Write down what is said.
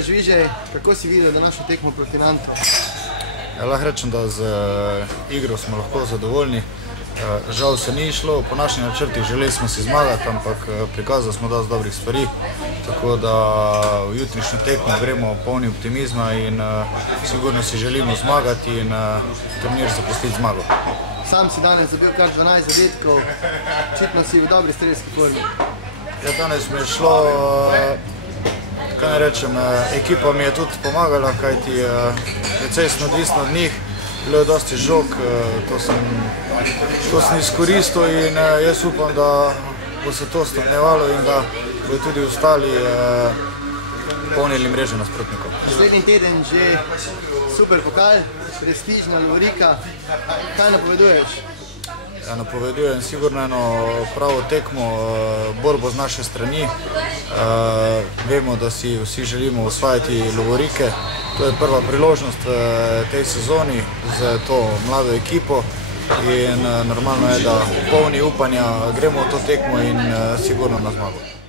Luka Žvižej, kako si videl današnjo tekmo proti Nantu? Lahko rečem, da z igro smo lahko zadovoljni. Žal se ni išlo, po naših načrtih želeli smo si zmagati, ampak prikazali smo dosti dobrih stvari. Tako da v jutrišnjo tekmo gremo polni optimizma in sigurno si želimo zmagati in turnir zapustiti zmago. Sam si danes zabil kar 12 zadetkov, očitno si v dobri strelski formi. Ja, danes mi je šlo, kaj ne rečem, ekipa mi je tudi pomagala, kajti precej sem odvisen od njih. Bilo je dosti žog, to sem izkoristil in jaz upam, da bo se to stopnjevalo in da bodo tudi ostali polnili mreže nasprotnikov. Naslednji teden že super pokal, prestižna lovorika. Kaj napoveduješ? Ja, napovedujem sigurno eno pravo tekmo, borbo z naše strani. Vemo, da si vsi želimo osvajati lovorike. To je prva priložnost v tej sezoni z to mlado ekipo in normalno je, da polni upanja gremo v to tekmo in sigurno na zmago.